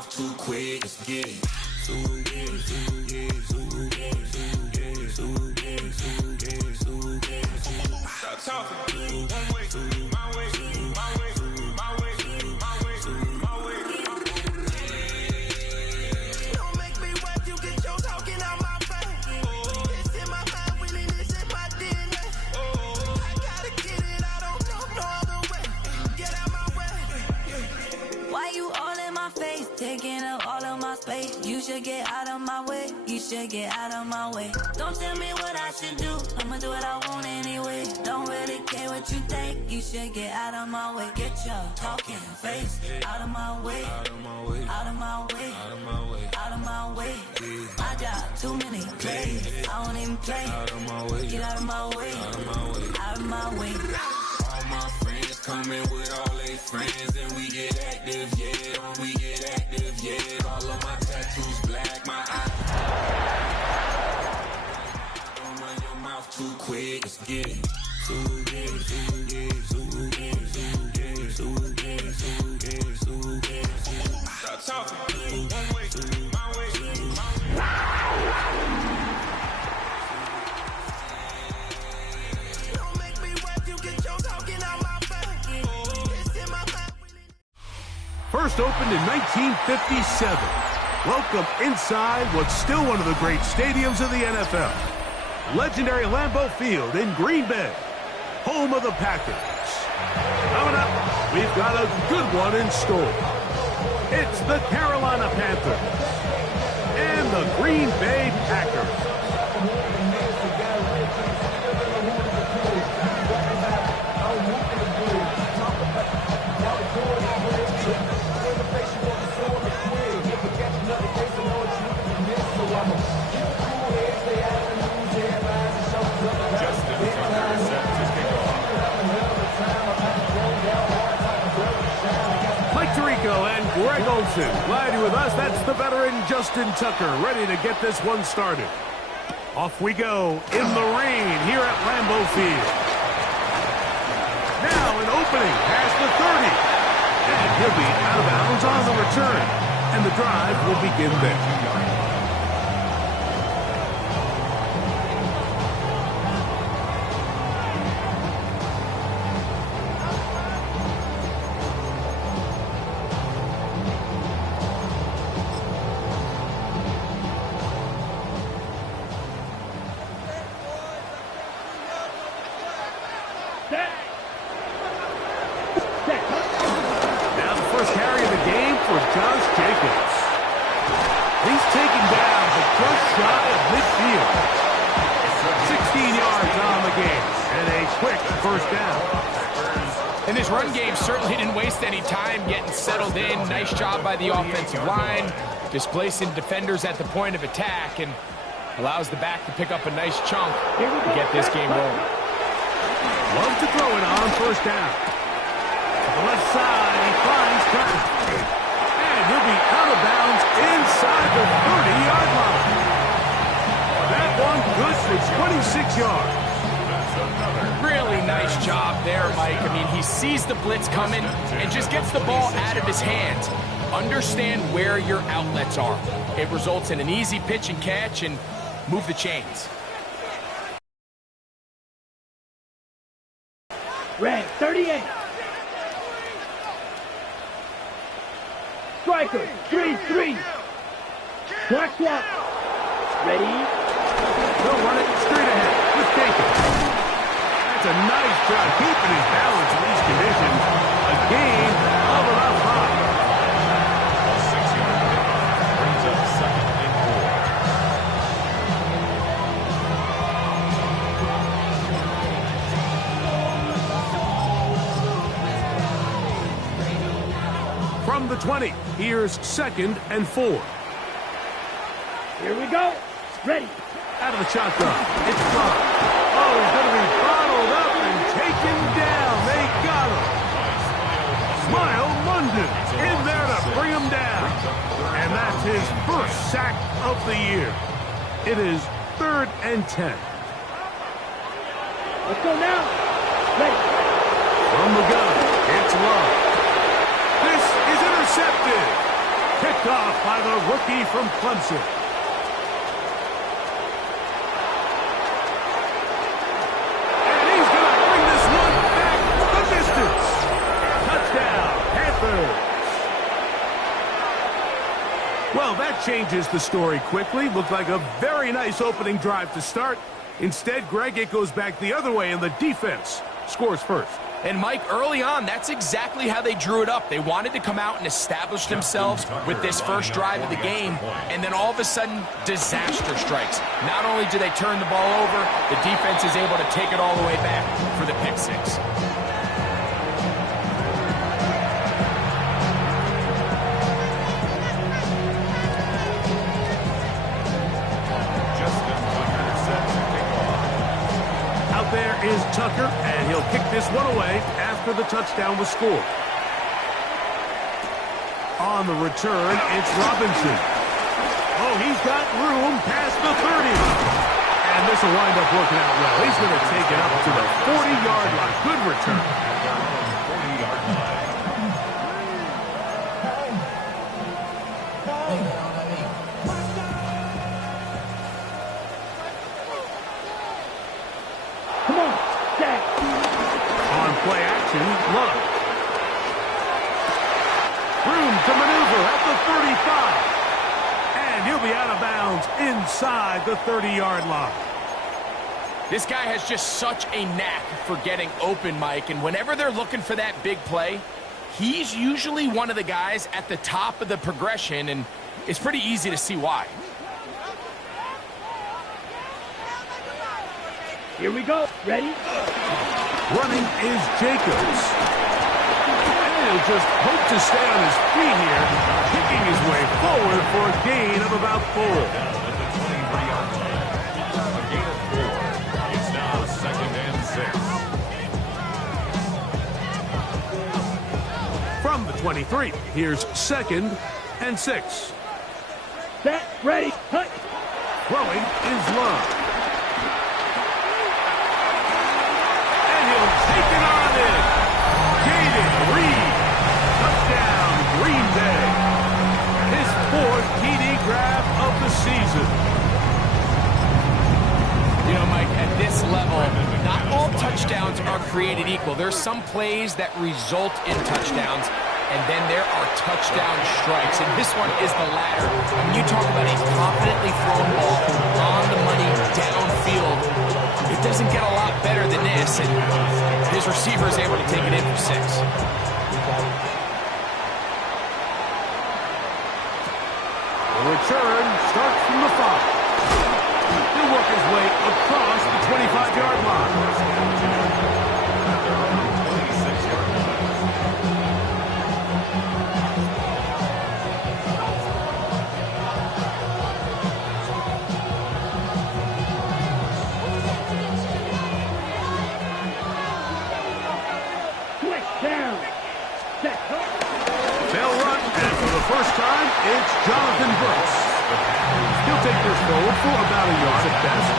mouth too quick. Let's get it. Stop talking. One way, my way, my way, my way, my way, my way. Don't make me wet, you get your talking out my face. It's in my mind, really, this in my DNA. I gotta get it, I don't know no other way. Get out my way. Why you all in my face, taking up all of my space? You should get out of my way, you should get out of my way. Don't tell me what I should do, I'ma do what I want anyway. Don't really care what you think, you should get out of my way. Get your talking face out of my way, out of my way, out of my way, out of my way, out of my way. I got too many plays, I don't even play. Out of my way, get out of my way, out of my way, out of my way. All my friends coming with all their friends, and we get active, yeah. We get active, yeah. All of my tattoos black, my eyes. Don't run your mouth too quick, let's get it. Stop talking. One way, my way, my way. Don't make me wet, you get your talking out my face. It's in my mind. First opened in 1957. Welcome inside what's still one of the great stadiums of the NFL. Legendary Lambeau Field in Green Bay, home of the Packers. Coming up, we've got a good one in store. It's the Carolina Panthers and the Green Bay Packers. And Greg Olsen, glad you're with us. That's the veteran Justin Tucker, ready to get this one started. Off we go in the rain here at Lambeau Field. Now an opening past the 30. And he'll be out of bounds on the return. And the drive will begin there. Now the first carry of the game for Josh Jacobs. He's taken down, but just shy of midfield. 16 yards on the game, and a quick first down. And this run game certainly didn't waste any time getting settled in. Nice job by the offensive line, displacing defenders at the point of attack, and allows the back to pick up a nice chunk to get this game rolling. Love to throw it on first down. To the left side, he finds Curtin. And he'll be out of bounds inside the 30-yard line. That one good for 26 yards. Really nice job there, Mike. I mean, he sees the blitz coming and just gets the ball out of his hands. Understand where your outlets are. It results in an easy pitch and catch and move the chains. Red 38. Striker 3-3. Clock swap. Ready? They'll run it straight ahead with Jacobs. That's a nice job keeping his balance in these conditions. A gain of about 5. A 6-yard pickup brings up second and 4. From the 20, here's 2nd and 4. Here we go. Ready. Out of the shotgun. It's blocked. Oh, he's going to be bottled up and taken down. They got him. Smile London in there to bring him down. And that's his first sack of the year. It is 3rd and 10. Let's go now. Ready. From the gun, it's Love. This is intercepted. Catch Picked off by the rookie from Clemson. And he's going to bring this one back the distance. Touchdown, Panthers. Well, that changes the story quickly. Looked like a very nice opening drive to start. Instead, Greg, it goes back the other way, and the defense scores first. And, Mike, early on, that's exactly how they drew it up. They wanted to come out and establish themselves with this first drive of the game, and then all of a sudden, disaster strikes. Not only do they turn the ball over, the defense is able to take it all the way back for the pick six. There is Tucker, and he'll kick this one away after the touchdown was scored. On the return, it's Robinson. Oh, he's got room past the 30. And this will wind up working out well. He's going to take it up to the 40-yard line. Good return. 40-yard line. Play action, Love. Room to maneuver at the 35. And he'll be out of bounds inside the 30-yard line. This guy has just such a knack for getting open, Mike, and whenever they're looking for that big play, he's usually one of the guys at the top of the progression, and it's pretty easy to see why. Here we go. Ready? Running is Jacobs. And he'll just hope to stay on his feet here, kicking his way forward for a gain of about 4. Down at the 23-yard line. A gain of 4. It's now 2nd and 6. From the 23, here's 2nd and 6. Set, ready, cut. Throwing is Love. Take it on in. Jaden Reed. Touchdown, Green Bay. His 4th TD grab of the season. You know, Mike, at this level, not all touchdowns are created equal. There's some plays that result in touchdowns, and then there are touchdown strikes, and this one is the latter. When you talk about a confidently thrown ball on the money downfield, it doesn't get a lot better than this, and his receiver is able to take it in for 6. The return starts from the 5. He'll work his way across the 25-yard line. They'll run, and for the first time, it's Jonathan Brooks. He'll take this forward for about a yard at best.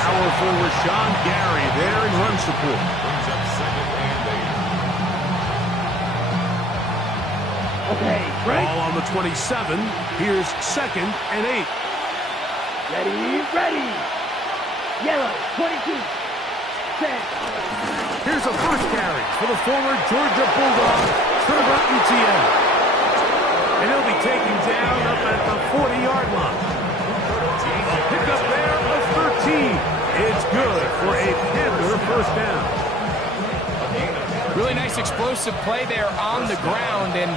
Powerful Rashawn Gary there in run support. Brings up 2nd and 8. Okay, break. Ball on the 27. Here's 2nd and 8. Ready, ready. Yellow, 22. Set. Here's a first carry for the former Georgia Bulldog, Trevor Etienne. And he'll be taken down up at the 40-yard line. A pickup there of 13. It's good for a Panther first down. Really nice explosive play there on the ground, and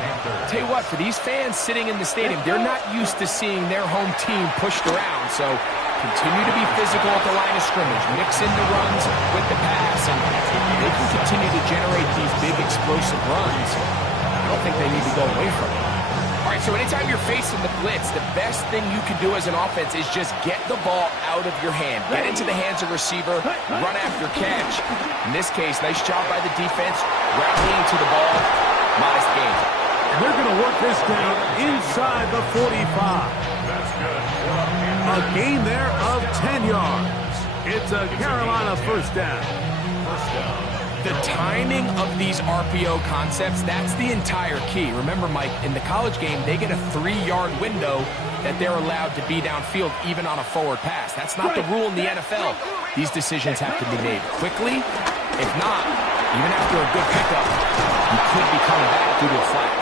tell you what, for these fans sitting in the stadium, they're not used to seeing their home team pushed around, so continue to be physical at the line of scrimmage, mix in the runs with the pass, and they can continue to generate these big explosive runs. I don't think they need to go away from it. All right, so anytime you're facing the blitz, the best thing you can do as an offense is just get the ball out of your hand. Get into the hands of receiver, run after catch. In this case, nice job by the defense, rallying to the ball. Modest gain. And they're going to work this down inside the 45. That's good. A gain there of 10 yards. It's a Carolina first down. First down. The timing of these RPO concepts, that's the entire key. Remember, Mike, in the college game, they get a 3-yard window that they're allowed to be downfield even on a forward pass. That's not the rule in the NFL. These decisions have to be made quickly. If not, even after a good pickup, you could be coming back due to a flag.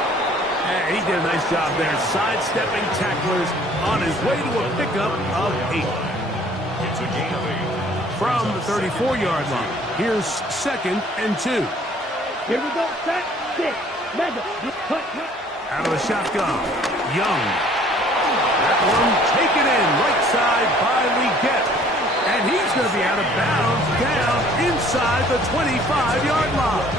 And he did a nice job there, sidestepping tacklers on his way to a pickup of 8. It's a gain of 8. From the 34-yard line, here's 2nd and 2. Here we go. Set. 6. Mega. Cut. Out of the shotgun, Young. That one taken in right side by Leggett. And he's going to be out of bounds down inside the 25-yard line.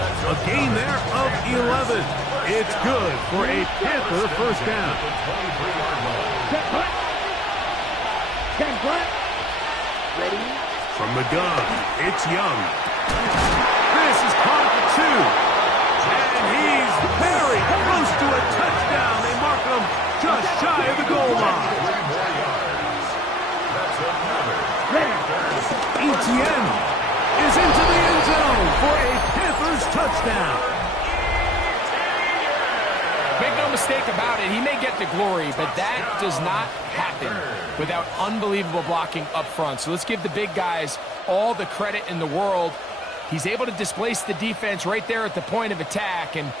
A gain there of 11. It's good for a Panther first down. Set. Cut. 10 cut. Ready? From the gun, it's Young. This is caught for 2. And he's very close to a touchdown. They mark him just shy of the goal line. Etienne is into the end zone for a Panthers touchdown. Make no mistake about it, he may get the glory, but that does not happen without unbelievable blocking up front. So let's give the big guys all the credit in the world. He's able to displace the defense right there at the point of attack, and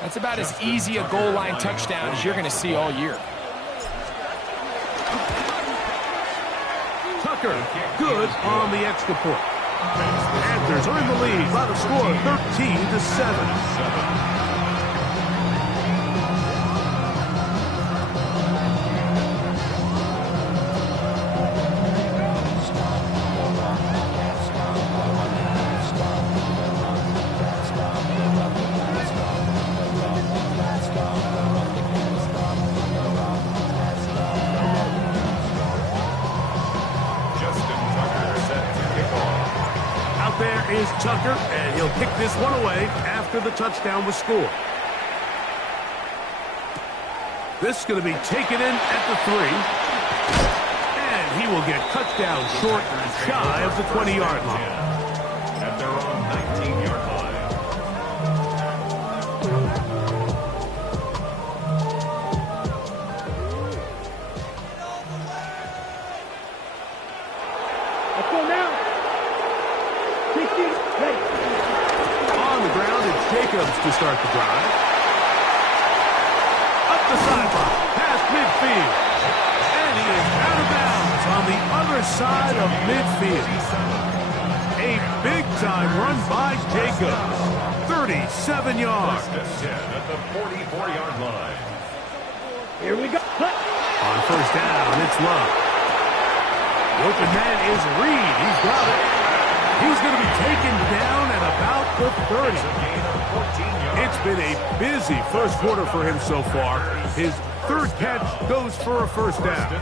that's about as easy a goal line touchdown as you're going to see all year. Tucker, good on the extra point. Panthers are in the lead by the score of 13-7. Is Tucker, and he'll kick this one away after the touchdown was scored. This is going to be taken in at the 3. And he will get cut down short and shy of the 20-yard line. At their own 19-yard line. Let's go now. On the ground, it's Jacobs to start the drive. Up the sideline, past midfield. And he is out of bounds on the other side of midfield. A big-time run by Jacobs. 37 yards. At the 44-yard line. Here we go. On first down, it's Love. The open man is Reed. He's got it. He's going to be taken down at about the 30. It's been a busy first quarter for him so far. His third catch goes for a first down.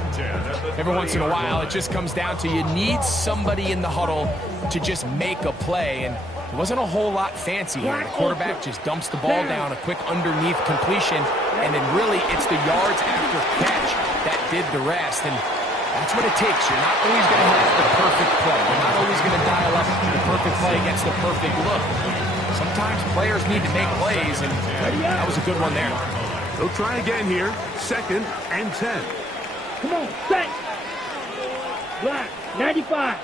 Every once in a while, it just comes down to you need somebody in the huddle to just make a play. And it wasn't a whole lot fancy here. The quarterback just dumps the ball down, a quick underneath completion, and then really it's the yards after catch that did the rest. And that's what it takes. You're not always going to have the perfect play. You're not always going to dial up the perfect play against the perfect look. Sometimes players need to make plays, and that was a good one there. They'll try again here. 2nd and 10. Come on, set. Black, 95.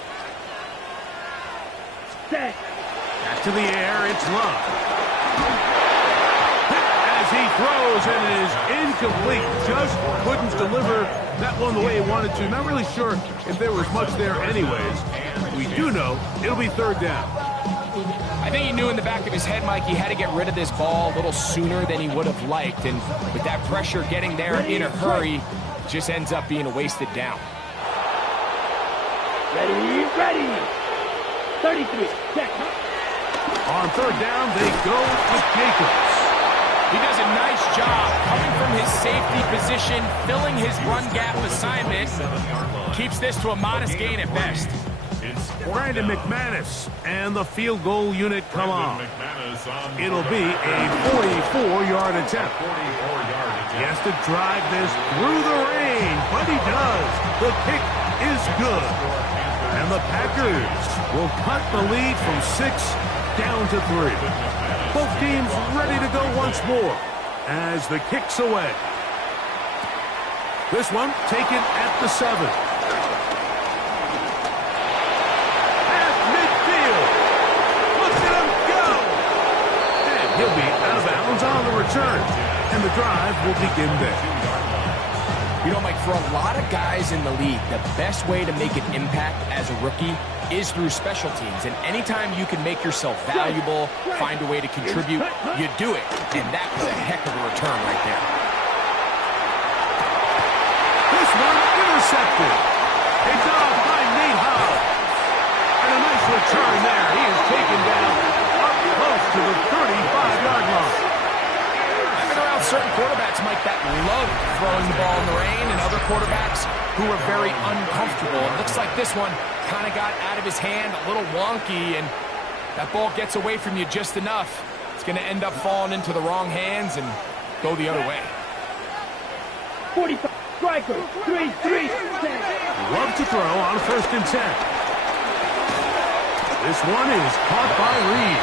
Set. Back to the air, it's Love. As he throws, and it is incomplete. Just couldn't deliver that one the way he wanted to. Not really sure if there was much there anyways. We do know it'll be 3rd down. I think he knew in the back of his head, Mike, he had to get rid of this ball a little sooner than he would have liked. And with that pressure getting there in a hurry, it just ends up being a wasted down. Ready. 33. Set. On 3rd down, they go with Jacobs. He does a nice job coming from his safety position, filling his run gap assignment. Keeps this to a modest gain at best. Brandon McManus and the field goal unit come on. It'll be a 44-yard attempt. He has to drive this through the rain, but he does. The kick is good. And the Packers will cut the lead from 6 down to 3. Both teams ready to go once more as the kick's away. This one taken at the 7. At midfield. Look at him go. And he'll be out of bounds on the return. And the drive will begin there. You know, Mike, for a lot of guys in the league, the best way to make an impact as a rookie is through special teams. And anytime you can make yourself valuable, find a way to contribute, you do it. And that was a heck of a return right there. This one intercepted. It's off by Nate Hobbs. And a nice return there. He is taken down up close to the 35-yard line. I've been around certain quarterbacks, Mike, that love throwing the ball in the rain, and other quarterbacks who are very uncomfortable. It looks like this one kind of got out of his hand, a little wonky, and that ball gets away from you just enough. It's going to end up falling into the wrong hands and go the other way. 45, striker, 3, 10. Love to throw on 1st and 10. This one is caught by Reed.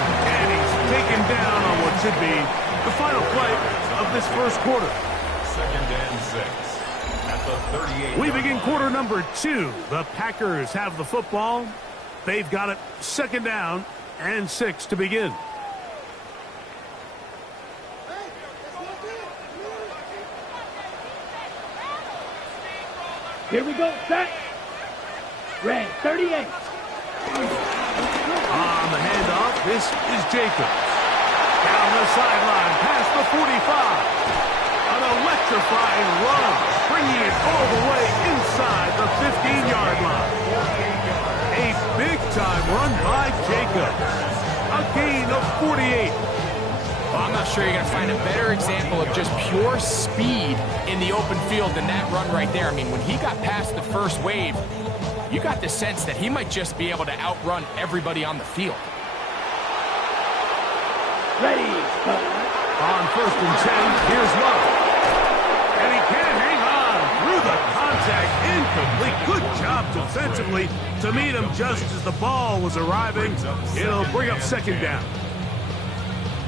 And he's taken down on what should be the final play of this first quarter. 2nd and 6 at the 38. We begin quarter number 2. The Packers have the football. They've got it 2nd down and 6 to begin. Here we go, set. Red, 38. On the handoff, this is Jacobs. Down the sideline, past the 45. An electrifying run, bringing it all the way inside the 15-yard line. A big-time run by Jacobs. A gain of 48. Well, I'm not sure you're going to find a better example of just pure speed in the open field than that run right there. I mean, when he got past the first wave, you got the sense that he might just be able to outrun everybody on the field. Ready. On 1st and 10, here's Love. And he can't hang on through the contact. Incomplete. Good job defensively to meet him just as the ball was arriving. It'll bring up 2nd down.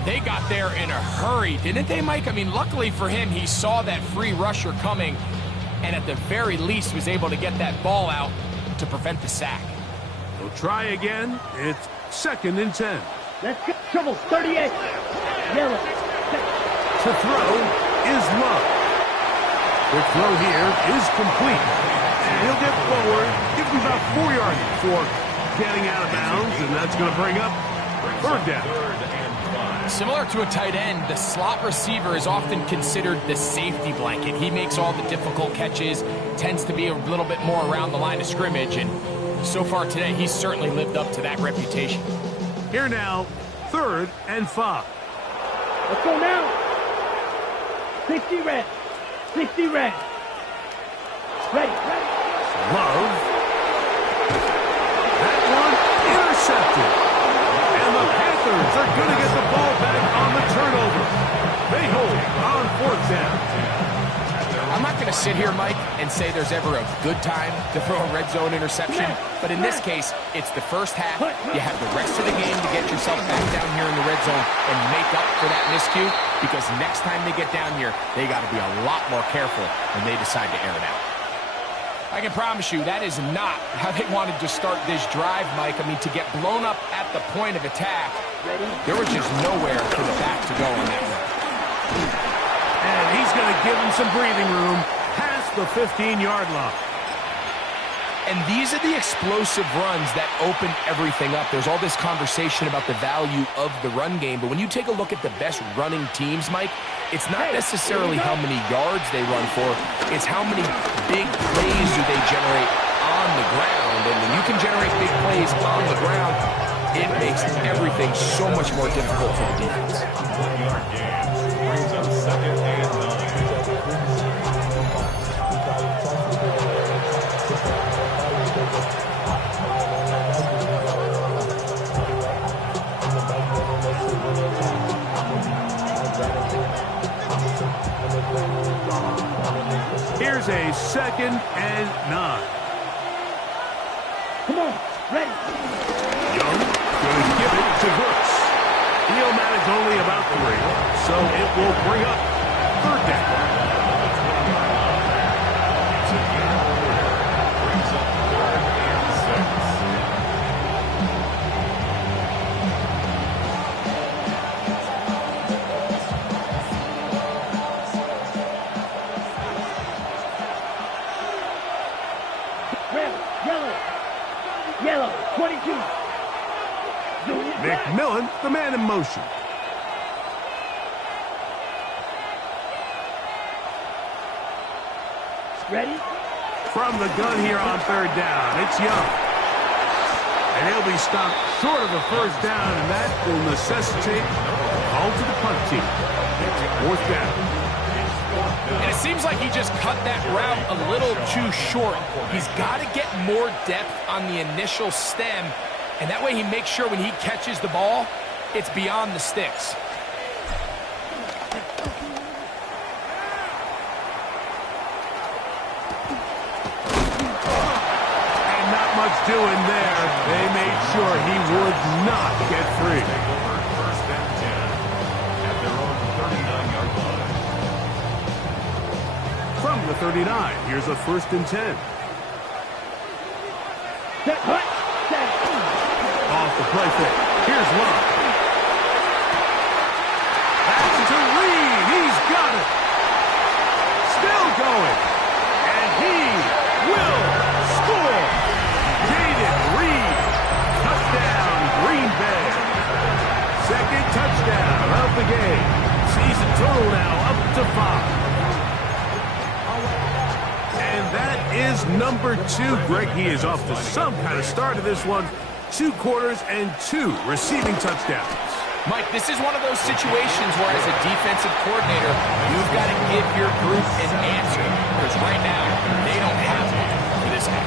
They got there in a hurry, didn't they, Mike? I mean, luckily for him, he saw that free rusher coming and at the very least was able to get that ball out to prevent the sack. We'll try again. It's 2nd and 10. Let's go. Trouble, 38. Yellow. To throw is Love. The throw here is complete. And he'll get forward, give him about 4 yards before getting out of bounds, and that's going to bring up 3rd down. Similar to a tight end, the slot receiver is often considered the safety blanket. He makes all the difficult catches, tends to be a little bit more around the line of scrimmage, and so far today, he's certainly lived up to that reputation. Here now, 3rd and 5. Let's go now. 60 red. 60 red. Ready. Love. That one intercepted. And the Panthers are going to get the ball back on the turnover. They hold on 4th down. I'm not going to sit here, Mike, and say there's ever a good time to throw a red zone interception, but in this case, it's the first half. You have the rest of the game to get yourself back down here in the red zone and make up for that miscue, because next time they get down here, they got to be a lot more careful when they decide to air it out. I can promise you that is not how they wanted to start this drive, Mike. I mean, to get blown up at the point of attack, there was just nowhere for the back to go on that run. And he's going to give him some breathing room past the 15-yard line. And these are the explosive runs that open everything up. There's all this conversation about the value of the run game, but when you take a look at the best running teams, Mike, it's not necessarily how many yards they run for, it's how many big plays do they generate on the ground. And when you can generate big plays on the ground, it makes everything so much more difficult for the defense. 1-yard gain brings up 2nd and 9. Here's a 2nd and 9. Come on, ready. Young going to give it to Brooks. He'll manage only about 3, so it will bring up 3rd down. Brings up 3rd and 6. Red, yellow. Yellow, 22. McMillan, the man in motion. Ready? From the gun here on 3rd down, it's Young. And he'll be stopped short of a 1st down, and that will necessitate a call to the punt team. 4th down. And it seems like he just cut that route a little too short. He's got to get more depth on the initial stem, and that way he makes sure when he catches the ball, it's beyond the sticks. And not much doing there. They made sure he would not get free. Take over 1st and 10 at their own 39-yard line. From the 39, here's a 1st and 10. Set, hut, set. Off the play fake. Here's Love. Back to Reed. He's got it. Still going. And he will score. Jaden Reed. Touchdown, Green Bay. 2nd touchdown of the game. Season total now up to 5. And that is number 2. Greg, he is off to some kind of start of this one. 2 quarters and 2 receiving touchdowns. Mike, this is one of those situations where as a defensive coordinator, you've got to give your group an answer. Because right now, they don't have one for this guy.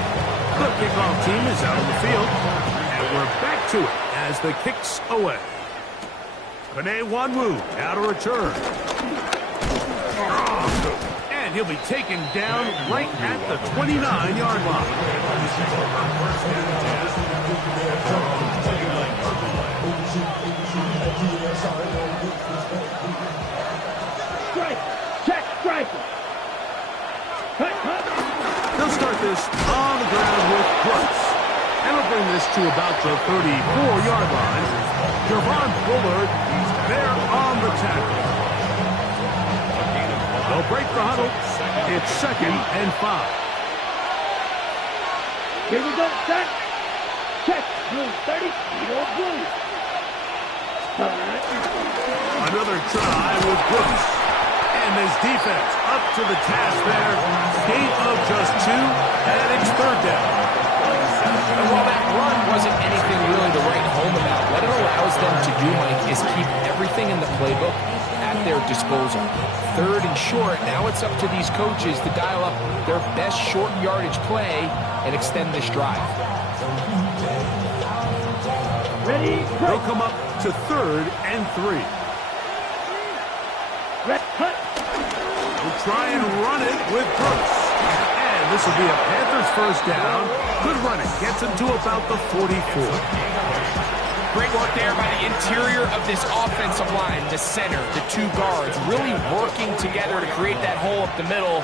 The kickoff team is out on the field. And we're back to it as the kick's away. Kone Wanwu out of return. And he'll be taken down right at the 29-yard line. Strike, check, strike. Hut, hut. They'll start this on the ground with Brooks. And we'll bring this to about the 34-yard line. Javon Bullard, there on the tackle. They'll break the huddle. It's 2nd and 5. Here we go, set. Check, blue, 30, go blue. Another try with Brooks. And his defense up to the task there. Gain of just 2, and it's 3rd down. And while that run wasn't anything really to write home about, what it allows them to do, Mike, is keep everything in the playbook at their disposal. 3rd and short, now it's up to these coaches to dial up their best short yardage play and extend this drive. Ready, They'll come up to 3rd and 3. red, hut. We'll try and run it with Brooks. And this will be a Panthers 1st down. Good running. Gets him to about the 44. Great work there by the interior of this offensive line, the center, the 2 guards, really working together to create that hole up the middle.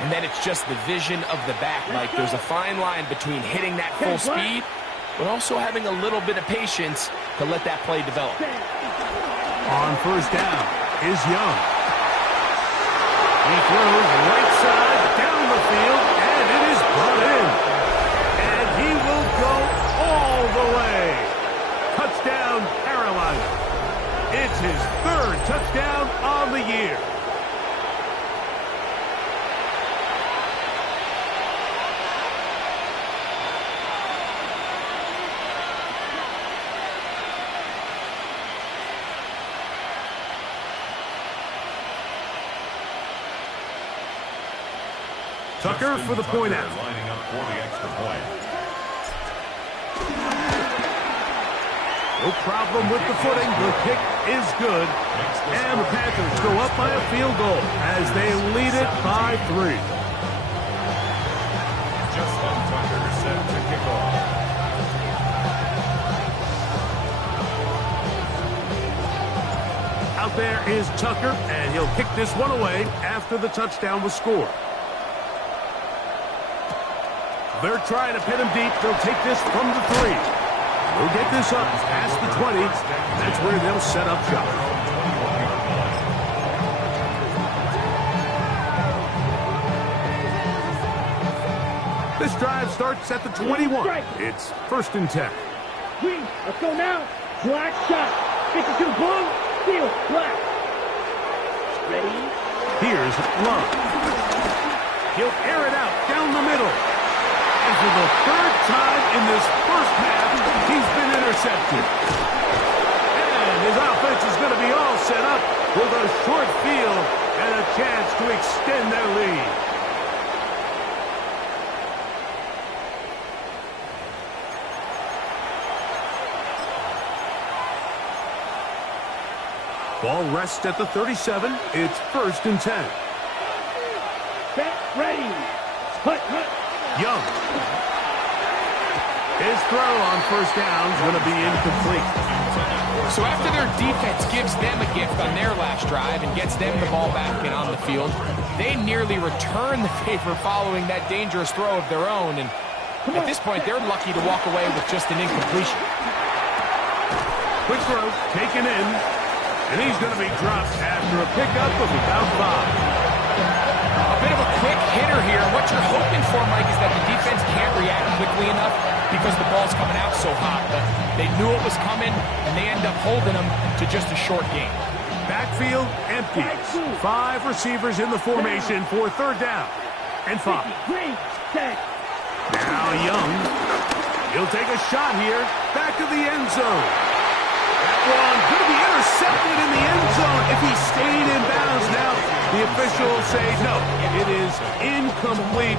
And then it's just the vision of the back. Like there's a fine line between hitting that full speed, but also having a little bit of patience to let that play develop. On 1st down is Young. He throws right side down the field, and it is brought in. And he will go all the way. Touchdown, Carolina. It's his 3rd touchdown on the year. Tucker for the point out. Lining up for the extra point. No problem with the footing. The kick is good. And the Panthers go up by a field goal as they lead it by 3. Justin Tucker set to kick off. there is Tucker, and he'll kick this one away after the touchdown was scored. They're trying to pin him deep. They'll take this from the 3. They'll get this up past the 20. That's where they'll set up shop. This drive starts at the 21. It's 1st and 10. Green, let's go now. Black shot. 52 blue. Field black. Ready? Here's Love. He'll air it out down the middle. And for the 3rd time in this first half, he's been intercepted. And his offense is going to be all set up with a short field and a chance to extend their lead. Ball rests at the 37. It's 1st and 10. Set, ready. Hut, hut. Young. His throw on 1st down is going to be incomplete. So after their defense gives them a gift on their last drive and gets them the ball back and on the field, they nearly return the favor following that dangerous throw of their own. And at this point, they're lucky to walk away with just an incompletion. Quick throw, taken in. And he's going to be dropped after a pickup of about 5. A bit of a quick hitter here. What you're hoping for, Mike, is that the defense can't react quickly enough because the ball's coming out so hot. But they knew it was coming, and they end up holding them to just a short game. Backfield empty. 5 receivers in the formation for 3rd down and 5. Now Young. He'll take a shot here. Back to the end zone. That one going to be intercepted in the end zone if he stayed in bounds. Now the officials say no. It is incomplete.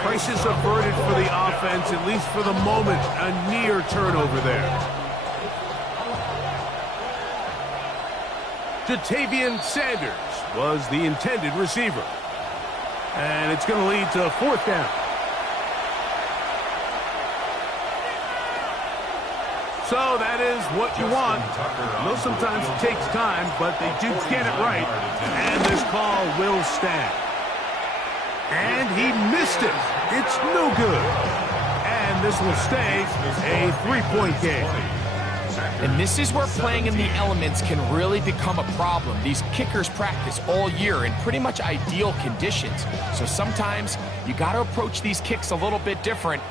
Crisis averted for the offense, at least for the moment. A near turnover there. Jatavian Sanders was the intended receiver. And it's going to lead to 4th down. So that is what you want. I know sometimes it takes time, but they do get it right. And this call will stand. And he missed it. It's no good. And this will stay a 3-point game. And this is where playing in the elements can really become a problem. These kickers practice all year in pretty much ideal conditions. So sometimes you got to approach these kicks a little bit different.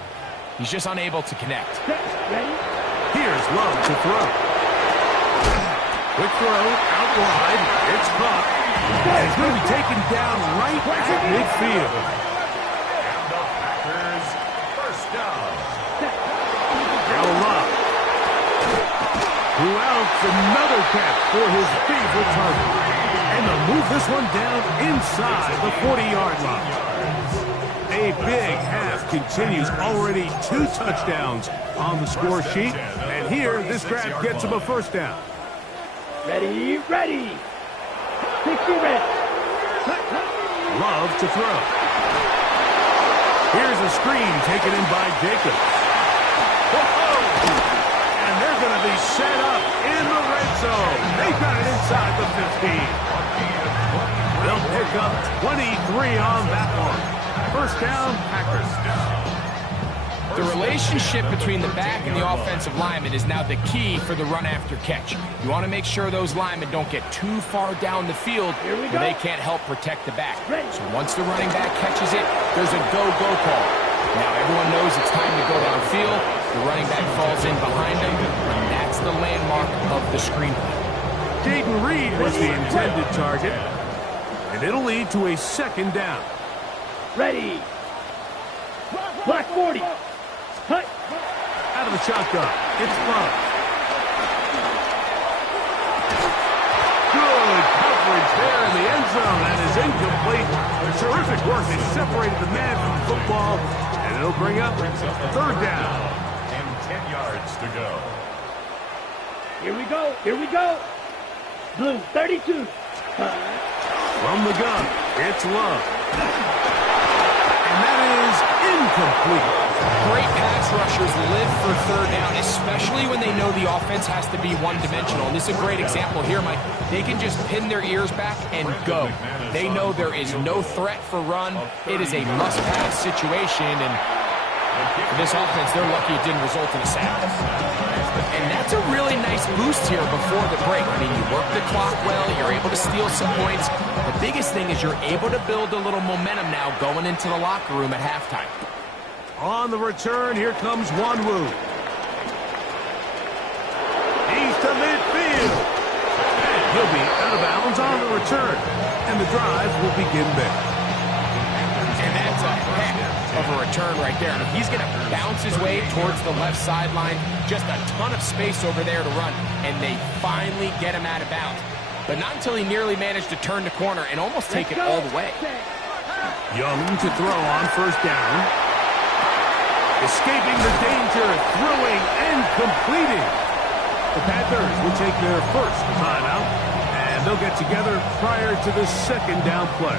He's just unable to connect. Here's Love to throw. Quick throw, out wide. It's caught. And it's going to be taken down right at midfield. And the Packers, 1st down. Now Love. Who else? Another catch for his favorite target. And they'll move this one down inside the 40-yard line. A big half continues. Already 2 touchdowns on the score sheet. And here, this grab gets him a 1st down. Ready, ready. 60 red. Love to throw. Here's a screen taken in by Jacobs. Whoa! And they're going to be set up in the red zone. They got it inside the 15. They'll pick up 23 on that one. 1st down, Packers. The relationship between the back and the offensive lineman is now the key for the run after catch. You want to make sure those linemen don't get too far down the field where they can't help protect the back. So once the running back catches it, there's a go-go call. Now everyone knows it's time to go downfield. The running back falls in behind him, and that's the landmark of the screen play. Jaden Reed was the intended target, and it'll lead to a 2nd down. Ready. Black 40. Hut. Out of the shotgun. It's Love. Good coverage there in the end zone. That is incomplete. Terrific work. They separated the man from football, and it'll bring up 3rd down. And 10 yards to go. Here we go. Here we go. Blue 32. From the gun, it's Love. And And that is incomplete. Great pass rushers live for third down, especially when they know the offense has to be one-dimensional. And this is a great example here, Mike. They can just pin their ears back and go. They know there is no threat for run. It is a must-pass situation, and for this offense, they're lucky it didn't result in a sack. And that's a really nice boost here before the break. I mean, you work the clock well, you're able to steal some points. The biggest thing is you're able to build a little momentum now going into the locker room at halftime. On the return, here comes Wanwu. He's to midfield. And he'll be out of bounds on the return. And the drive will begin there. And that's a heck of a return right there. I mean, he's going to bounce his way towards the left sideline. Just a ton of space over there to run. And they finally get him out of bounds. But not until he nearly managed to turn the corner and almost take it all the way. Young to throw on first down. Escaping the danger, throwing and completing. The Panthers will take their first timeout, and they'll get together prior to the second down play.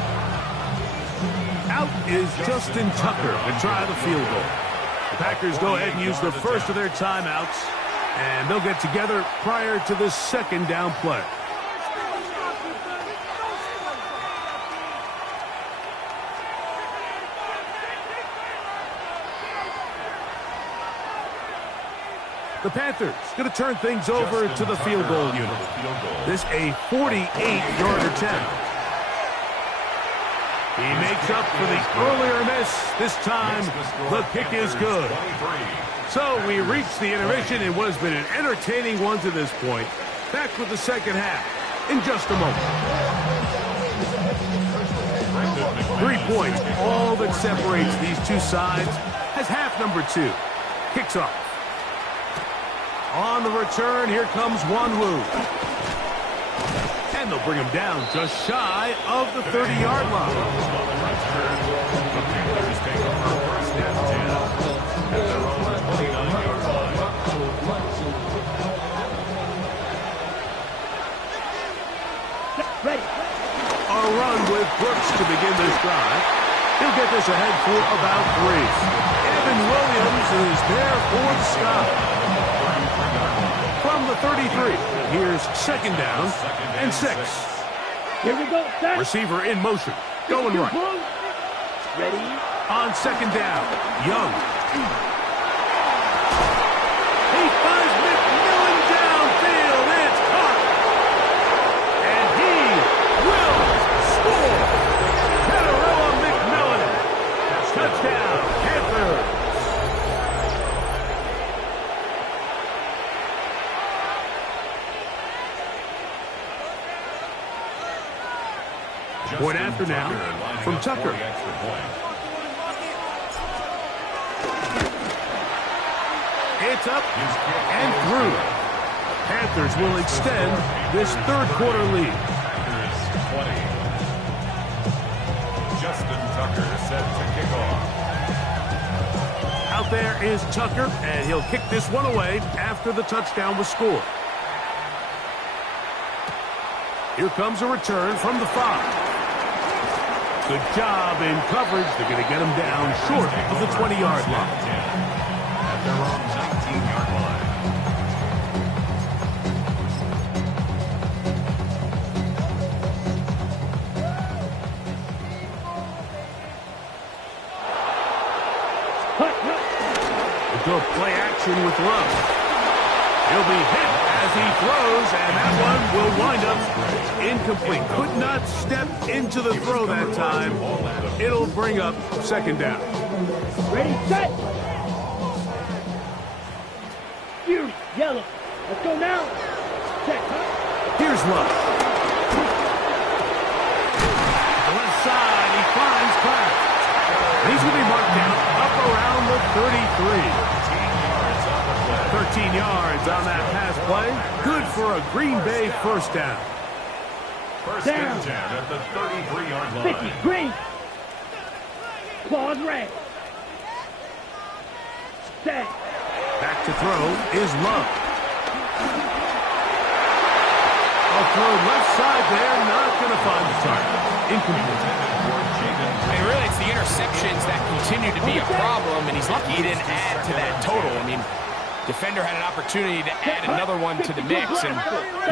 Out is Justin Tucker to try the field goal. The Packers go ahead and use the first of their timeouts, and they'll get together prior to the second down play. The Panthers going to turn things over to the field goal unit. This a 48-yard attempt. He makes up for the earlier miss. This time, the kick is good. So we reach the intermission in what has been an entertaining one to this point. Back with the second half in just a moment. 3 points, all that separates these two sides, as half number 2 kicks off. On the return, here comes Wanwu. And they'll bring him down just shy of the 30-yard line. The Panthers take over first and 10 at their own 29-yard line. Ready. A run with Brooks to begin this drive. He'll get this ahead for about 3. Evan Williams is there for the stop. From the 33, here's second down and 6. Here we go, set. Receiver in motion, going right. Ready. On second down, Young. He finds McMillan downfield. It's caught. And he will score. Ketteroa McMillan. Touchdown, Panthers. Point after now from Tucker. It's up and through. Panthers will extend this third quarter lead. 20. Justin Tucker set to kick off. Out there is Tucker, and he'll kick this one away after the touchdown was scored. Here comes a return from the 5. Good job in coverage. They're going to get him down short of the 20-yard line. At their own 19-yard line. We'll go play action with Love. He'll be hit as he throws, and that one will wind up incomplete. Could not step into the throw that time. It'll bring up second down. Ready, set. Fury, yellow. Let's go now. Set. Here's Love. The left side, he finds Pratt. He's going to be marked down up around the 33. 13 yards on that pass play. Good for a Green Bay first down. First Down. and 10 at the 33-yard 50, line. green. Claws red. Set. Back to throw is Love. A throw left side there, not going to find the target. Incomplete. I mean, really, it's the interceptions that can continue to be a problem, and he's lucky he didn't add to that total. I mean, defender had an opportunity to add another one to the mix, and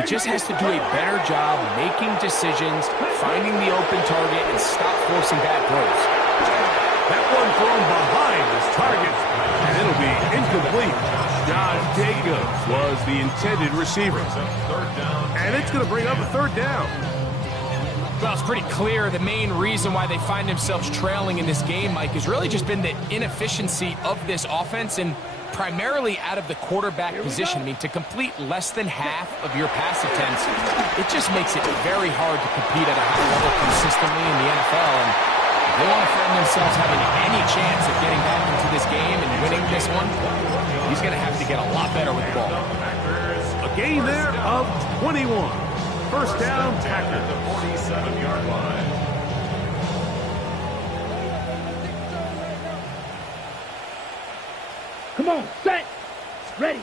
he just has to do a better job making decisions, finding the open target, and stop forcing bad throws. That one thrown behind his target, and it'll be incomplete. Josh Jacobs was the intended receiver. And it's going to bring up a third down. Well, it's pretty clear the main reason why they find themselves trailing in this game, Mike, has really just been the inefficiency of this offense and primarily out of the quarterback position. I mean, to complete less than half of your pass attempts, it just makes it very hard to compete at a high level consistently in the NFL. And if they want to find themselves having any chance of getting back into this game and winning this one, he's going to have to get a lot better with the ball. A gain there of 21. First down, Packers. The 47-yard line. Come on, set, ready.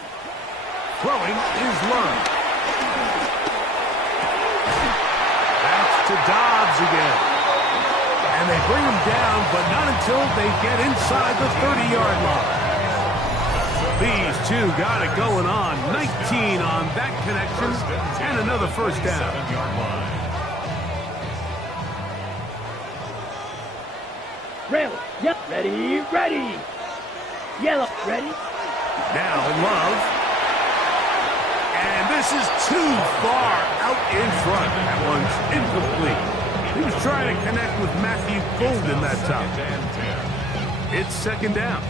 Throwing is Love. That's to Dobbs again. And they bring him down, but not until they get inside the 30-yard line. These two got it going on. 19 on that connection, and another first down. Rail, yep, ready, ready. Yellow, ready. Now Love. And this is too far out in front. That one's incomplete. He was trying to connect with Matthew Golden that time. It's second down.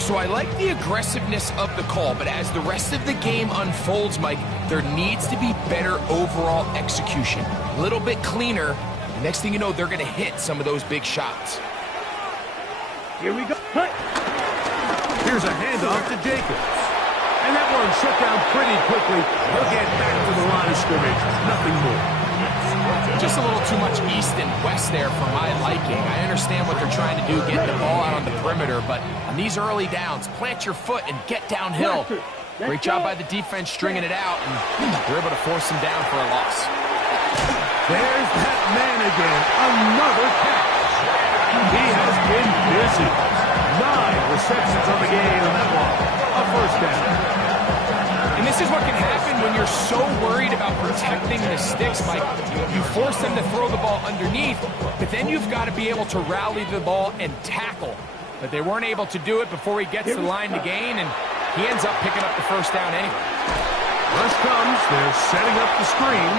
So I like the aggressiveness of the call, but as the rest of the game unfolds, Mike, there needs to be better overall execution. A little bit cleaner. The next thing you know, they're going to hit some of those big shots. Here we go. Cut. Here's a handoff to Jacobs. And that one shut down pretty quickly. He'll get back to the line of scrimmage. Nothing more. Just a little too much east and west there for my liking. I understand what they're trying to do, get the ball out on the perimeter, but on these early downs, plant your foot and get downhill. Great job by the defense stringing it out, and they're able to force him down for a loss. There's that man again. Another catch. He has been busy. 9 receptions on the game on that one. A first down. And this is what can happen when you're so worried about protecting the sticks, Mike. You force them to throw the ball underneath, but then you've got to be able to rally the ball and tackle. But they weren't able to do it before he gets to the line to gain, and he ends up picking up the first down anyway. Rush comes. They're setting up the screen.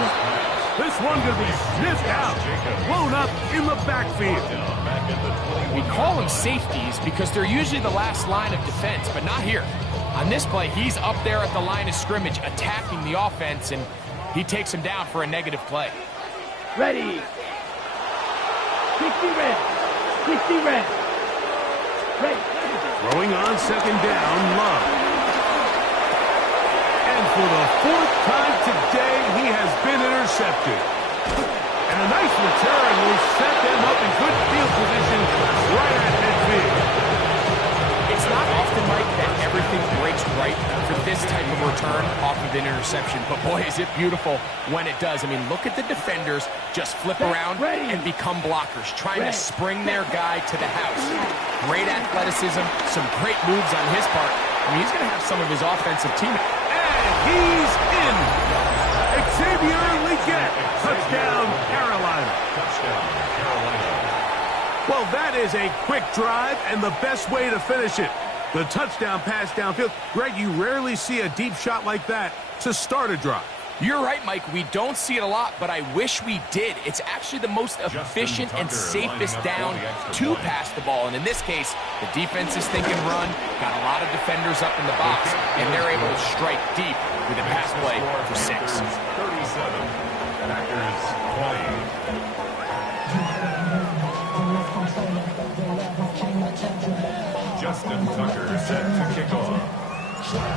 This one going to be sniffed out. Blown up in the backfield. We call them safeties because they're usually the last line of defense, but not here. On this play, he's up there at the line of scrimmage attacking the offense, and he takes him down for a negative play. Ready. 60 red. 60 red. Ready. Throwing on second down, Love. And for the 4th time today, he has been intercepted. And a nice return will set them up in good field position right at midfield. It's not often, Mike, that everything breaks right for this type of return off of an interception. But boy, is it beautiful when it does. I mean, look at the defenders just flip around and become blockers, trying to spring their guy to the house. Great athleticism, some great moves on his part. I mean, he's going to have some of his offensive teammates. And he's in. Xavier Legette. Touchdown, Carolina. Touchdown, Carolina. Well, that is a quick drive and the best way to finish it. The touchdown pass downfield. Greg, you rarely see a deep shot like that to start a drive. You're right, Mike. We don't see it a lot, but I wish we did. It's actually the most efficient and safest down to pass the ball. And in this case, the defense is thinking run, got a lot of defenders up in the box, and they're able to strike deep with a pass play for 6. 37, Packers 20. Justin Tucker set to kick off.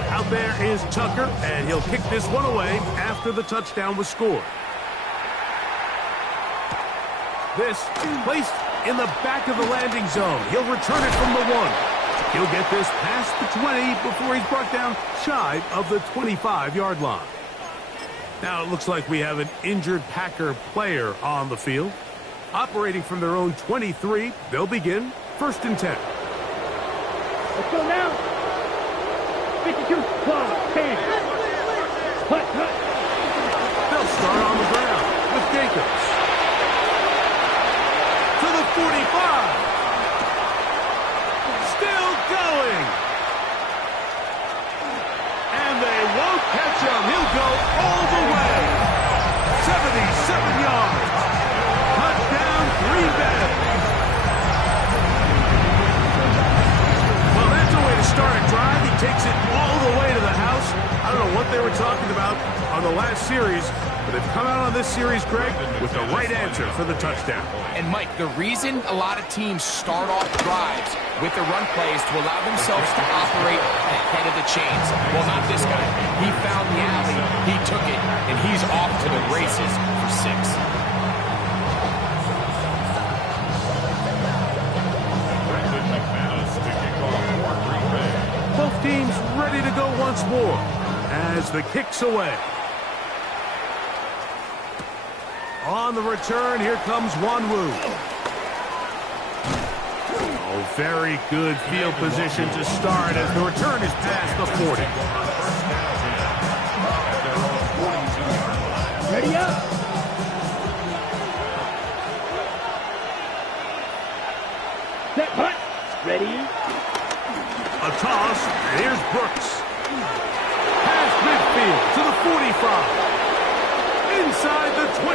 Out there is Tucker, and he'll kick this one away after the touchdown was scored. This placed in the back of the landing zone. He'll return it from the 1. He'll get this past the 20 before he's brought down shy of the 25-yard line. Now it looks like we have an injured Packer player on the field. Operating from their own 23, they'll begin First and 10. Let's go now. 52, claw, 10. Hut. They'll start on the ground with Jacobs. To the 45. Still going. And they won't catch him. He'll go all the way. 77 yards. Touchdown, Green Bay. Well, that's a way to start a drive. He takes it all the way to the house. I don't know what they were talking about on the last series, but they've come out on this series, Greg, with the right answer for the touchdown. And, Mike, the reason a lot of teams start off drives with the run play is to allow themselves to operate ahead of the chains. Well, not this guy. He found the alley, he took it, and he's off to the races for 6. Both teams ready to go once more as the kick's away. On the return, here comes Wanwu. Oh, very good field position to start as the return is past the 40. Ready up. Set, hut. Ready. A toss, and here's Brooks. Past midfield to the 45. Inside the 25.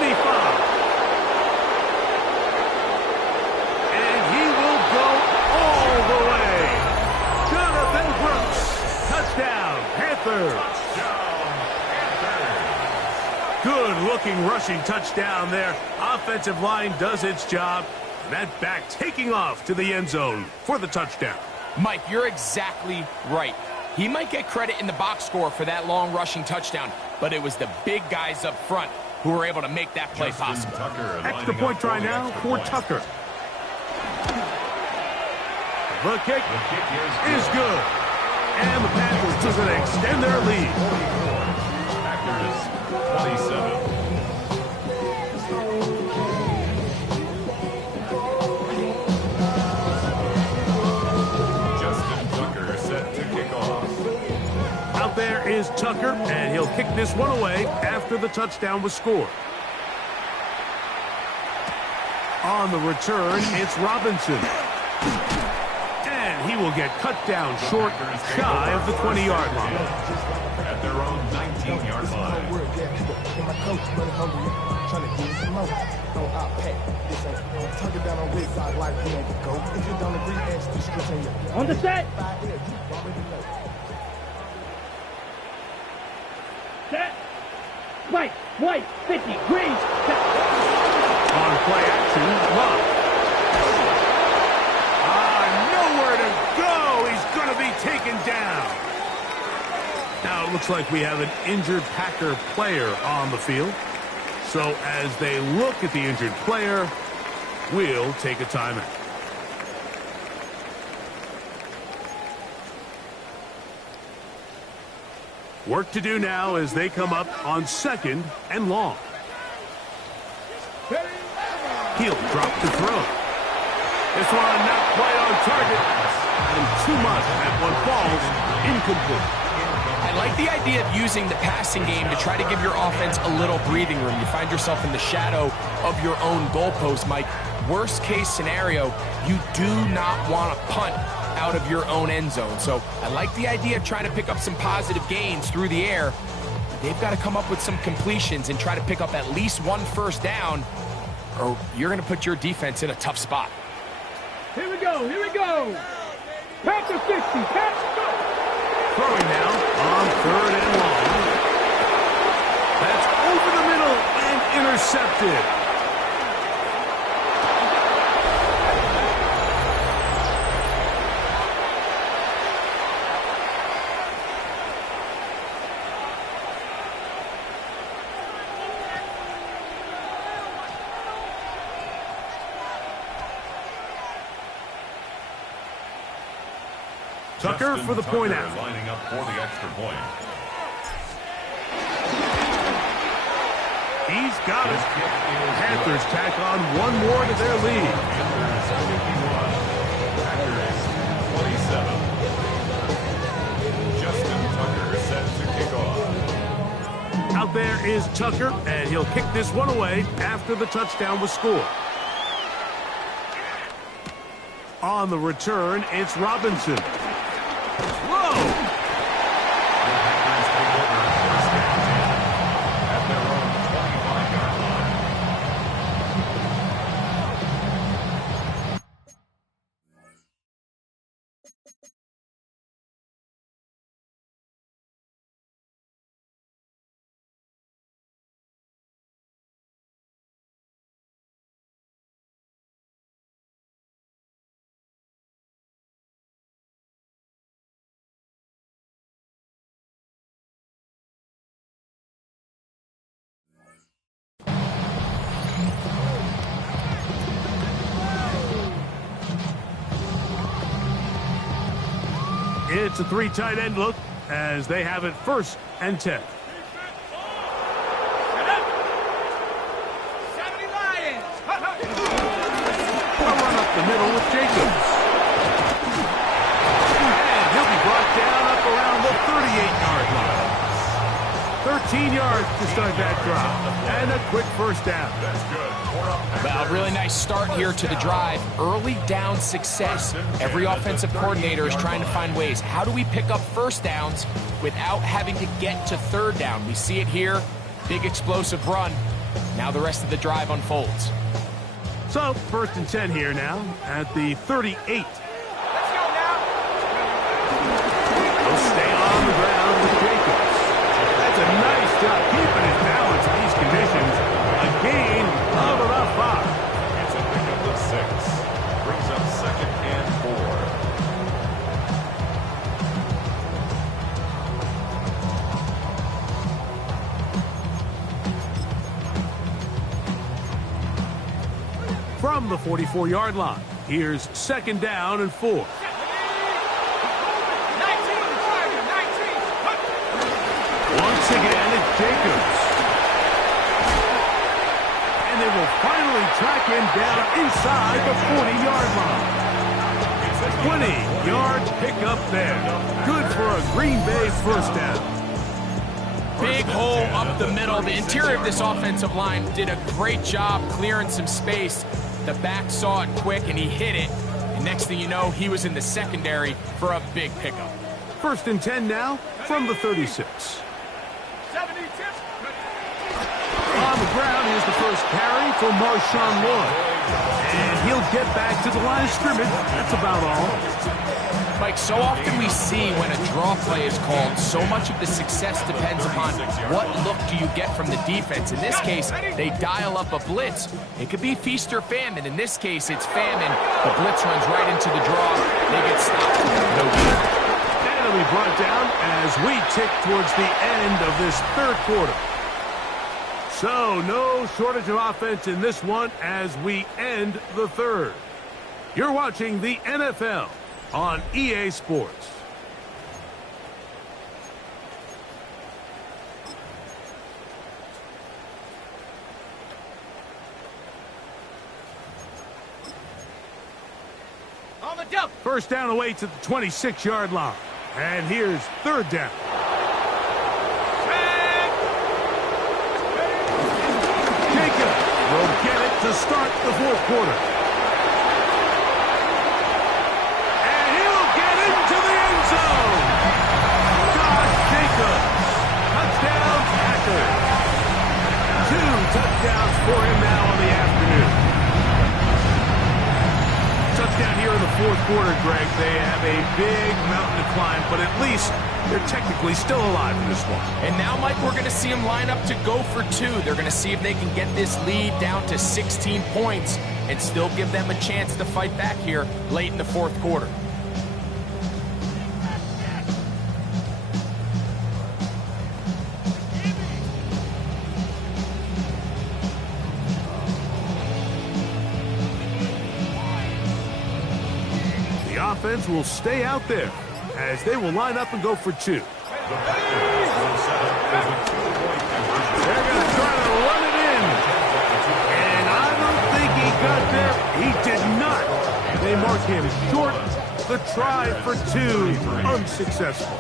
And he will go all the way. Jonathan Brooks. Touchdown, Panthers. Good-looking rushing touchdown there. Offensive line does its job. That back taking off to the end zone for the touchdown. Mike, you're exactly right. He might get credit in the box score for that long rushing touchdown, but it was the big guys up front who were able to make that play possible. Extra point try now for Tucker. The kick is good. And the Panthers are going to extend their lead. Packers 27. There is Tucker, and he'll kick this one away after the touchdown was scored. On the return, it's Robinson. And he will get cut down short, shy of the 20-yard line. At their own 19-yard line. On the set. Set. Right, white, 50, green. Set. On play action, Love. Nowhere to go. He's going to be taken down. Now it looks like we have an injured Packer player on the field. So as they look at the injured player, we'll take a timeout. Work to do now as they come up on 2nd and long. He'll drop to throw. This one not quite on target. And too much. That one falls incomplete. I like the idea of using the passing game to try to give your offense a little breathing room. You find yourself in the shadow of your own goalpost, Mike. Worst case scenario, you do not want to punt out of your own end zone. So I like the idea of trying to pick up some positive gains through the air. They've got to come up with some completions and try to pick up at least one first down, or you're going to put your defense in a tough spot. Here we go, here we go. Packer 60, Packer go. Throwing now on 3rd and long. That's over the middle and intercepted. Tucker for the point out. Lining up for the extra point. He's got it. Panthers tack on one more to their lead. is Tucker, and he'll kick this one away after the touchdown was scored. On the return, it's Robinson. Whoa! At their own 25-yard line. It's a 3 tight end look as they have it 1st and 10. A run up the middle with Jacobs. And he'll be brought down up around the 38-yard line. 13 yards to start that drive. And a quick 1st down. That's good. Well, a really nice start here to the drive. Early down success. Every offensive coordinator is trying to find ways. How do we pick up 1st downs without having to get to 3rd down? We see it here. Big explosive run. Now the rest of the drive unfolds. So, 1st and 10 here now at the 38. Let's go now. He'll stay on the ground with Jacobs. That's a nice job keeping his balance in these conditions. A gain of about 5. It's a pickup of 6. Brings up 2nd and 4. From the 44-yard line, here's 2nd down and 4. Once again, it's Jacobs. And they will finally track him down inside the 40-yard line. 20 yards pickup there. Good for a Green Bay 1st down. Big hole up the middle. The interior of this offensive line did a great job clearing some space. The back saw it quick, and he hit it. And next thing you know, he was in the secondary for a big pickup. 1st and 10 now from the 36. On the ground is the 1st carry for Marshawn Lloyd. And he'll get back to the line of scrimmage. That's about all. Mike, so often we see when a draw play is called, so much of the success depends upon what look do you get from the defense. In this case, they dial up a blitz. It could be feast or famine. In this case, it's famine. The blitz runs right into the draw. They get stopped. No good. And it'll be brought down as we tick towards the end of this 3rd quarter. So, no shortage of offense in this one as we end the 3rd. You're watching the NFL on EA Sports. On the dump. 1st down away to the 26-yard line. And here's 3rd down. Will get it to start the 4th quarter. And he'll get into the end zone. Josh Jacobs. Touchdown, Packers. 2 touchdowns for him now on the afternoon. Touchdown here in the 4th quarter, Greg. They have a big mountain to climb, but at least they're technically still alive in this one. And now, Mike, we're going to see them line up to go for 2. They're going to see if they can get this lead down to 16 points and still give them a chance to fight back here late in the 4th quarter. The offense will stay out there as they will line up and go for 2. The Packers will set up for the 2-point conversion. They're going to try to run it in. And I don't think he got there. He did not. They mark him short. The try for 2 unsuccessful.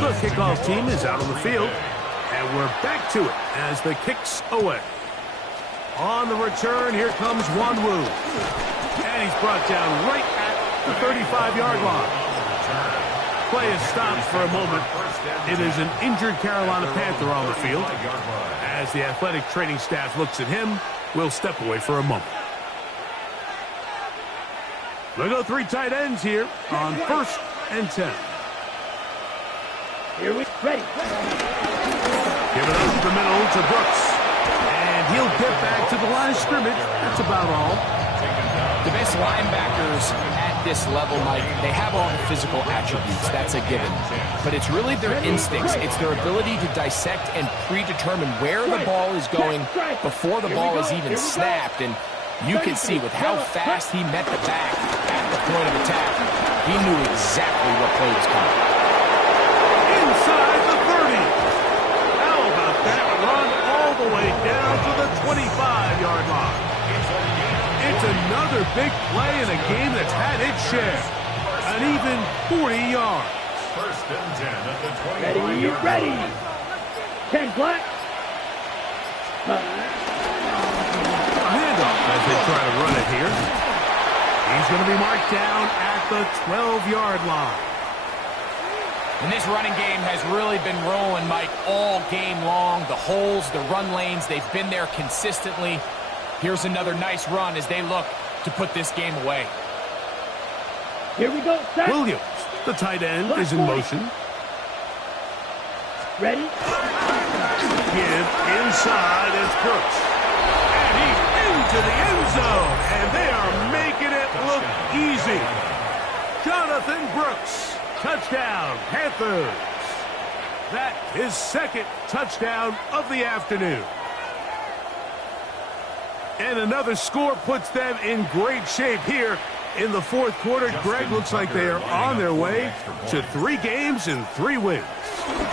The kickoff team is out on the field. And we're back to it as the kick's away. On the return, here comes Wanwu. And he's brought down right at the 35-yard line. Play is stopped for a moment. It is an injured Carolina Panther on the field. As the athletic training staff looks at him, we'll step away for a moment. We'll go 3 tight ends here on 1st and 10. Here we ready. Give it up the middle to Brooks. And he'll get back to the line of scrimmage. That's about all. The best linebackers at this level, Mike, they have all the physical attributes. That's a given. But it's really their instincts. It's their ability to dissect and predetermine where the ball is going before the ball is even snapped. And you can see with how fast he met the back at the point of attack, he knew exactly what play was coming. Inside the 30. How about that run all the way down to the 25-yard line? It's another big play in a game that's had its share. An even 40 yards. 1st and 10 at the 25-yard Ready. line. 10 black. A handoff as they try to run it here. He's going to be marked down at the 12-yard line. And this running game has really been rolling, Mike, all game long. The holes, the run lanes, they've been there consistently. Here's another nice run as they look to put this game away. Here we go, set. Williams, the tight end, is in motion. Ready. Give inside, it's Brooks. And he's into the end zone. And they are making it look easy. Jonathan Brooks, touchdown, Panthers. That is 2nd touchdown of the afternoon. And another score puts them in great shape here in the 4th quarter. Greg, looks like they are on their way to 3 games and 3 wins.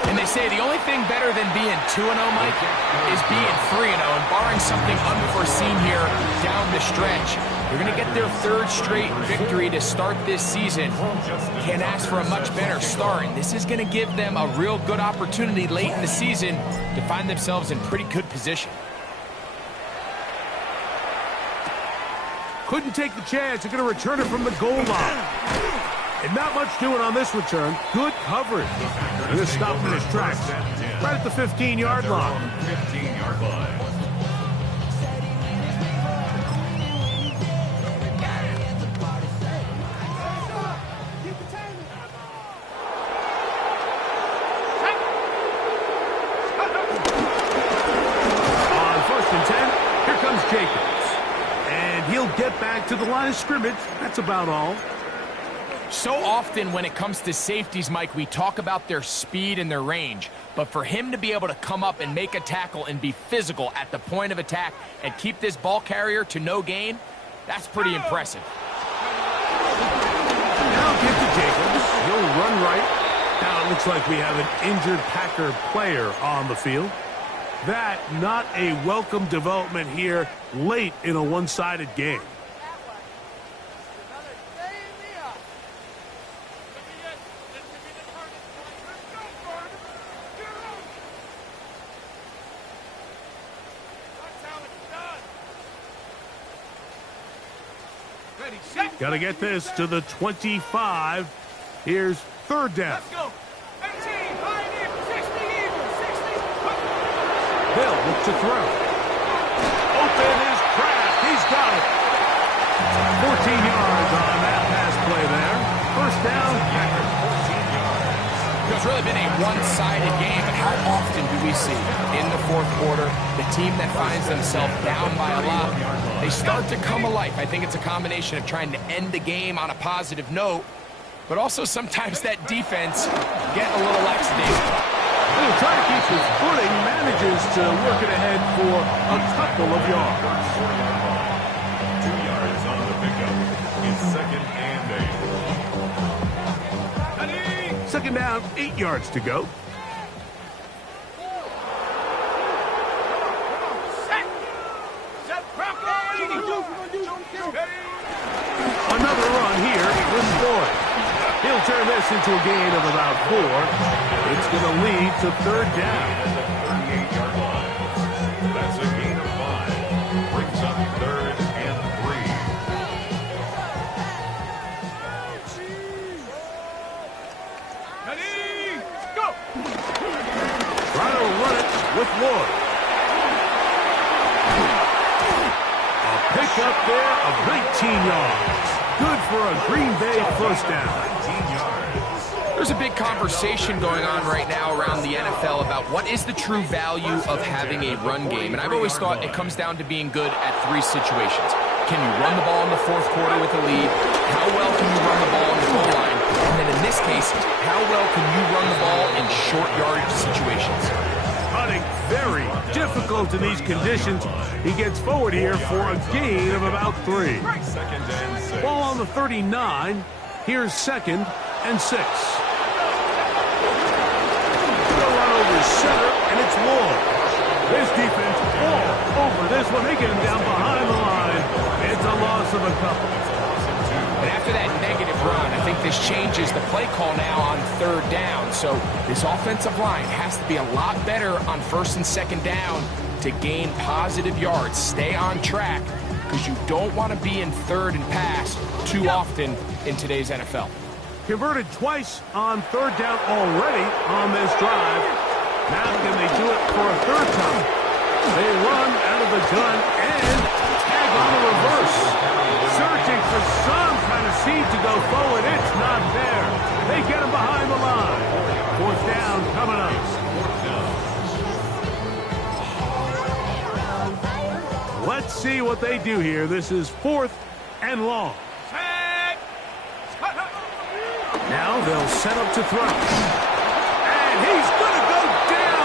And they say the only thing better than being 2-0, Mike, is being 3-0. And barring something unforeseen here down the stretch, they're going to get their 3rd straight victory to start this season. Can't ask for a much better start. This is going to give them a real good opportunity late in the season to find themselves in pretty good position. Couldn't take the chance. They're going to return it from the goal line. And not much doing on this return. Good coverage. They're going to stop in his tracks right at the 15-yard line. 15-yard line. On 1st and 10, here comes Jacobs. And he'll get back to the line of scrimmage. That's about all. So often when it comes to safeties, Mike, we talk about their speed and their range. But for him to be able to come up and make a tackle and be physical at the point of attack and keep this ball carrier to no gain, that's pretty impressive. Now get to Jacobs. He'll run right. Now it looks like we have an injured Packer player on the field. That not a welcome development here late in a one-sided game. Got to get this to the 25. Here's 3rd down. Let's go. 18, Pioneer, 60, even, 60. Hill looks to throw. Open is Kraft. He's got it. 14 yards on that pass play there. 1st down, Packers. 14 yards. It's really been a one-sided game, but how often do we see in the 4th quarter the team that finds themselves down by a lot, they start to come alive. I think it's a combination of trying to end the game on a positive note, but also sometimes that defense getting a little lackadaisical. He'll try to keep his footing, manages to work it ahead for a couple of yards. 2 yards on the pickup. It's 2nd and 8. 2nd down, 8 yards to go. Another run here with Boyd. He'll turn this into a gain of about 4. It's going to lead to 3rd down. of 19 yards. Good for a Green Bay first down. 19 yards. There's a big conversation going on right now around the NFL about what is the true value of having a run game. And I've always thought it comes down to being good at three situations. Can you run the ball in the fourth quarter with a lead? How well can you run the ball in the goal line? And then in this case, how well can you run the ball in short yardage situations? Running very difficult in these conditions. He gets forward here for a gain of about 3. Second and 6. Ball on the 39. Here's 2nd and 6. They'll run over center, and it's Wall. This defense all over this one. They get him down behind the line. It's a loss of a couple. And after that negative run, I think this changes the play call now on 3rd down. So this offensive line has to be a lot better on 1st and 2nd down to gain positive yards. Stay on track because you don't want to be in 3rd and pass too often in today's NFL. Converted twice on 3rd down already on this drive. Now can they do it for a 3rd time? They run out of the gun and tag on the reverse. Searching for some kind of seed to go forward. It's not there. They get him behind the line. 4th down coming up. Let's see what they do here. This is 4th and long. Now they'll set up to throw. And he's going to go down.